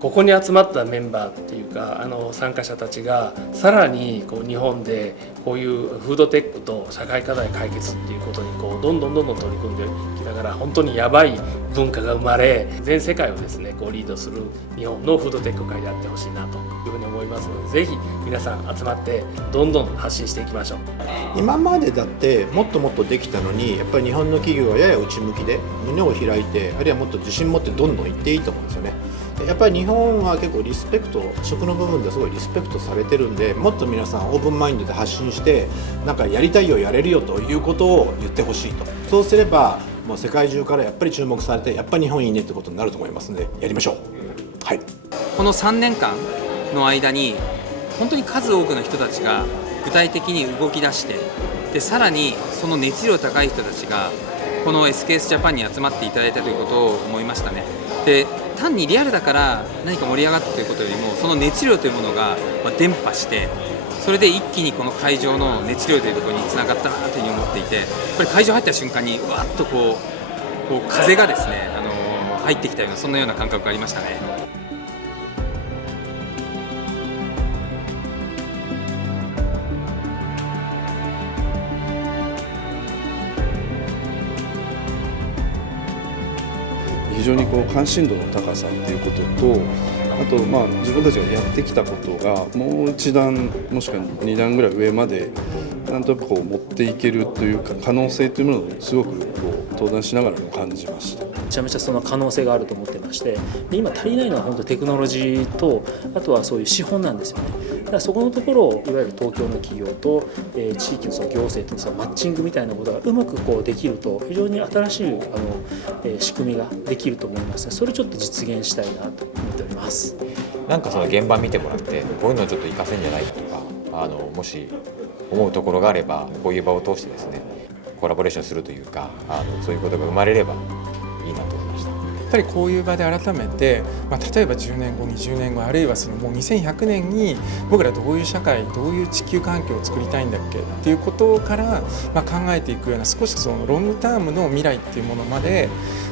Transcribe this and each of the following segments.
ここに集まったメンバーっていうか参加者たちがさらに日本でこういうフードテックと社会課題解決っていうことにどんどん取り組んでいきながら本当にやばい文化が生まれ全世界をですねリードする日本のフードテック界であってほしいなというふうに思いますので、ぜひ皆さん集まってどんどん発信していきましょう。今までだってもっともっとできたのに、やっぱり日本の企業はやや内向きで胸を開いて、あるいはもっと自信持ってどんどん行っていいと思うんですよね。やっぱり日本は結構リスペクト、食の部分ですごいリスペクトされてるんで、もっと皆さんオープンマインドで発信して、なんかやりたいよやれるよということを言ってほしいと。そうすればもう世界中からやっぱり注目されて、やっぱり日本いいねってことになると思いますので、やりましょう。はい。この3年間の間に本当に数多くの人たちが具体的に動き出して、でさらにその熱量高い人たちがこの SKS ジャパンに集まっていただいたということを思いましたね。で単にリアルだから何か盛り上がったということよりも、その熱量というものが伝播して、それで一気にこの会場の熱量というところにつながったなというふうに思っていて、やっぱり会場入った瞬間にわっとこう風がですね入ってきたような、そんなような感覚がありましたね。非常に関心度の高さっていうことと、あと自分たちがやってきたことがもう一段もしくは二段ぐらい上までなんとなく持っていけるというか可能性というものをすごく登壇しながらも感じました。めちゃめちゃその可能性があると思ってまして、で今足りないのは本当テクノロジーと、あとはそういう資本なんですよね。だからそこのところをいわゆる東京の企業と、地域のその行政とのマッチングみたいなことがうまくできると、非常に新しい仕組みができると思いますので、それをちょっと実現したいなと思っております。なんかその現場見てもらって、こういうのをちょっと活かせんじゃないかとか、もし思うところがあれば、こういう場を通してですねコラボレーションするというか、そういうことが生まれればいいなと思いました。やっぱりこういう場で改めて、例えば10年後20年後、あるいはもう2100年に僕らどういう社会、どういう地球環境を作りたいんだっけっていうことから、考えていくような、少しそのロングタームの未来っていうものまで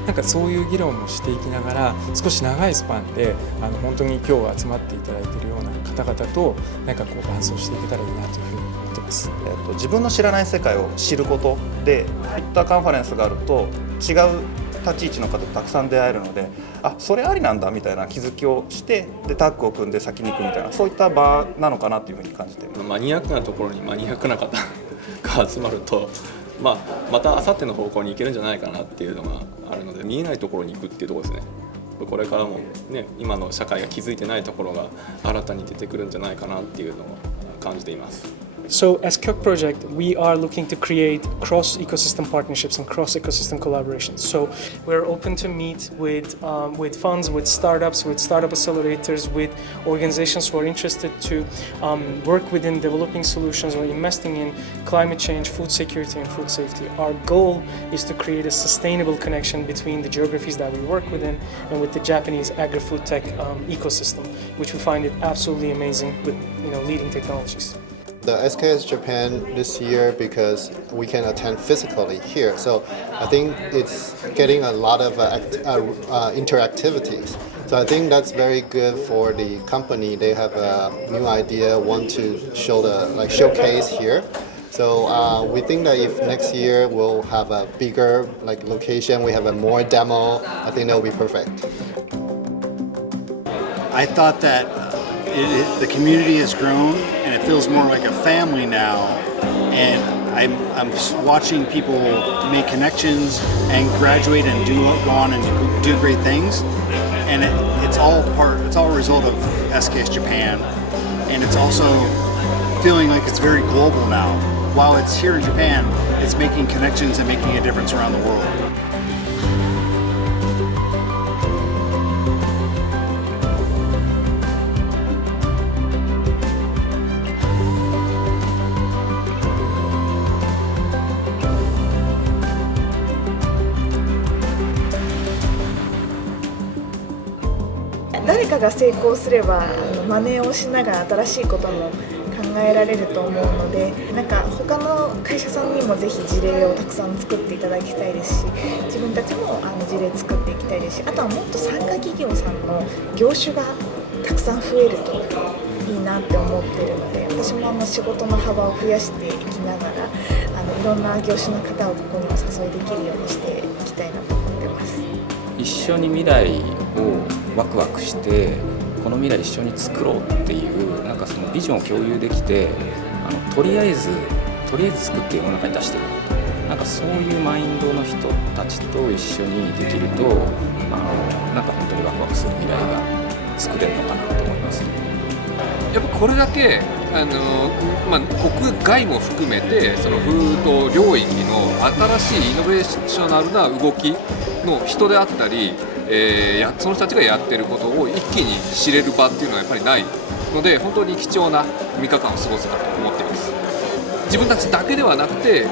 なんかそういう議論もしていきながら、少し長いスパンで本当に今日集まっていただいているような方々となんか伴走していけたらいいなというふうに思ってます。自分の知らない世界を知ることで、こういったカンファレンスがあると違う立ち位置の方とたくさん出会えるので、それありなんだみたいな気づきをして、でタッグを組んで先に行くみたいな、そういった場なのかなというふうに感じています。マニアックなところにマニアックな方が集まると、また明後日の方向に行けるんじゃないかなっていうのがあるので、見えないところに行くっていうところですね。これからもね、今の社会が気づいてないところが新たに出てくるんじゃないかなっていうのを感じています。So as Kök Project, we are looking to create cross-ecosystem partnerships and cross-ecosystem collaborations. So we're open to meet with funds, with startups, with startup accelerators, with organizations who are interested to work within developing solutions or investing in climate change, food security, and food safety. Our goal is to create a sustainable connection between the geographies that we work within and with the Japanese agri-food tech ecosystem, which we find it absolutely amazing with leading technologies. The SKS Japan this year, because we can attend physically here, so I think it's getting a lot of interactivities. So I think that's very good for the company. They have a new idea, want to showcase here. So we think that if next year we'll have a bigger location, we have a more demo, I think that will be perfect. I thought that the community has grown and it feels more like a family now, and I'm watching people make connections and graduate and go on and do great things, and it's all a result of SKS Japan, and it's also feeling like it's very global now. While it's here in Japan, it's making connections and making a difference around the world. 誰かが成功すれば真似をしながら新しいことも考えられると思うので、なんか他の会社さんにももぜひ事例をたくさん作っていただきたいですし、自分たちも事例作っていきたいですし、あとはもっと参加企業さんの業種がたくさん増えるといいなって思ってるので、私も仕事の幅を増やしていきながらいろんな業種の方をここにお誘いできるようにしていきたいなと思ってます。一緒に未来をワクワクしてこの未来一緒に作ろうっていうなんかそのビジョンを共有できてとりあえず作って世の中に出していくなんかそういうマインドの人たちと一緒にできるとなんか本当にワクワクする未来が作れるのかなと思います。やっぱこれだけ国外も含めてそのフード領域の新しいイノベーショナルな動きの人であったり、その人たちがやってることを一気に知れる場っていうのはやっぱりないので、本当に貴重な3日間を過ごせたと思っています。自分たちだけではなくて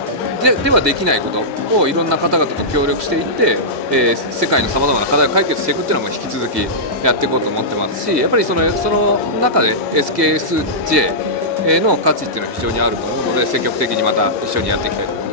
ではできないことをいろんな方々と協力していって、世界のさまざまな課題を解決していくっていうのも引き続きやっていこうと思ってますし、やっぱりその中で SKSJ の価値っていうのは非常にあると思うので、積極的にまた一緒にやっていきたいと思います。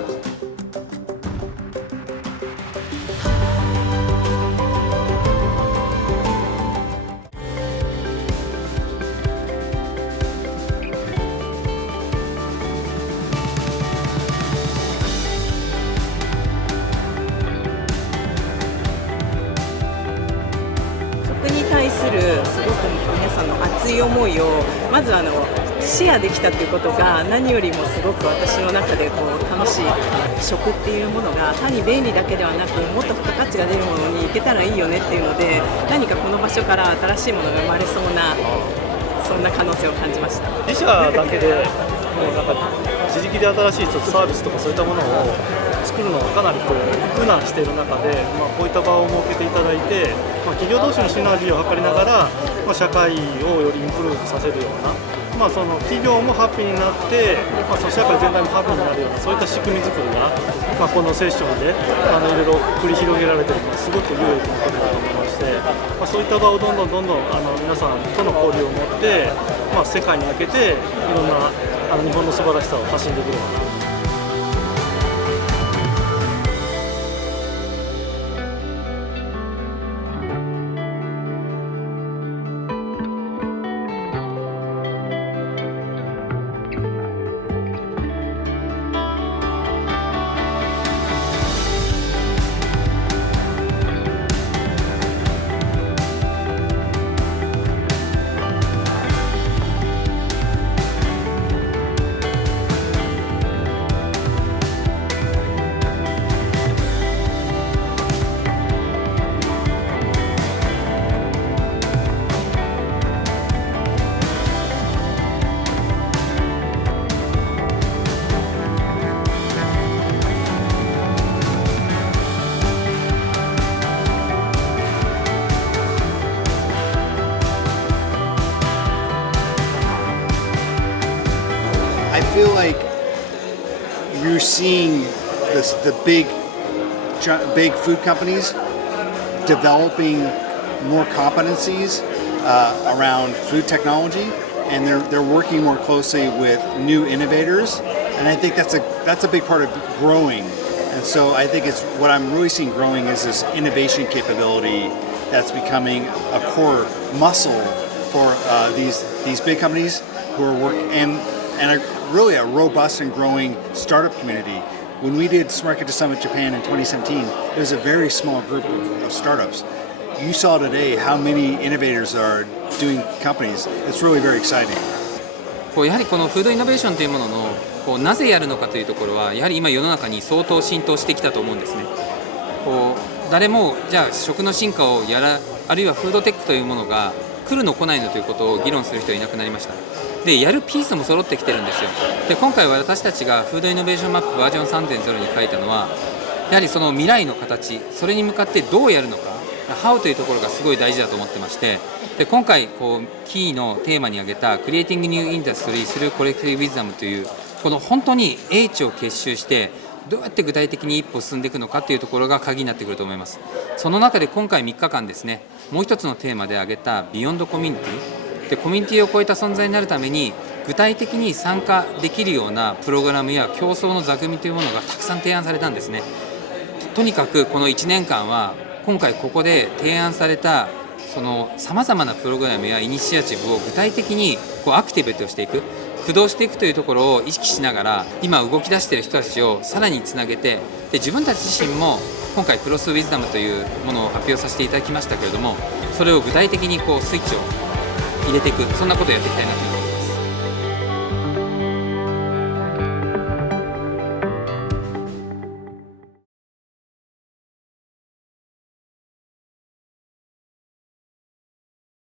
食に対するすごく皆さんの熱い思いをまずシェアできたということが何よりもすごく私の中で楽しい。食っていうものが単に便利だけではなくもっと付加価値が出るものにいけたらいいよねっていうので、何かこの場所から新しいものが生まれそうなそんな可能性を感じました。自社だけでもうなんか自力で新しいサービスとかそういったものを作るのはかなり苦難している中で、こういった場を設けていただいて、企業同士のシナジーを図りながら、社会をよりインプルーブさせるような、その企業もハッピーになって、その社会全体もハッピーになるようなそういった仕組み作りが、このセッションでいろいろ繰り広げられているのはすごく有益なことだと思いまして、そういった場をどんどん皆さんとの交流を持って、世界に向けていろんな日本の素晴らしさを発信できればな。I feel like you're seeing the big food companies developing more competencies around food technology, and they're working more closely with new innovators, and I think that's a big part of growing. And so I think it's what I'm really seeing growing is this innovation capability that's becoming a core muscle for these big companies who are working and really a robust and growing startup community. When we did Smart Kitchen Summit Japan in 2017, it was a very small group of startups. You saw today how many innovators are doing companies. It's really very exciting. やはりこのフードイノベーションというもののなぜやるのかというところはやはり今世の中に相当浸透してきたと思うんですね。誰もじゃあ食の進化をあるいはフードテックというものが来るの来ないのということを議論する人はいなくなりました。でやるピースも揃ってきてるんですよ。で今回私たちがフードイノベーションマップバージョン 3.0 に書いたのはやはりその未来の形、それに向かってどうやるのか、How というところがすごい大事だと思ってまして、で今回キーのテーマに挙げた Creating New Industry through Collective Wisdom というこの本当に英知を結集してどうやって具体的に一歩進んでいくのかというところが鍵になってくると思います。その中で今回3日間ですね、もう一つのテーマで挙げた Beyond Communityでコミュニティを超えた存在になるために具体的に参加できるようなプログラムや競争の座組というものがたくさん提案されたんですね。とにかくこの1年間は今回ここで提案されたさまざまなプログラムやイニシアチブを具体的にアクティブとしていく、駆動していくというところを意識しながら今動き出している人たちをさらにつなげて、で自分たち自身も今回クロスウィズダムというものを発表させていただきましたけれども、それを具体的にスイッチを入れていく、そんなことをやっていきたいなと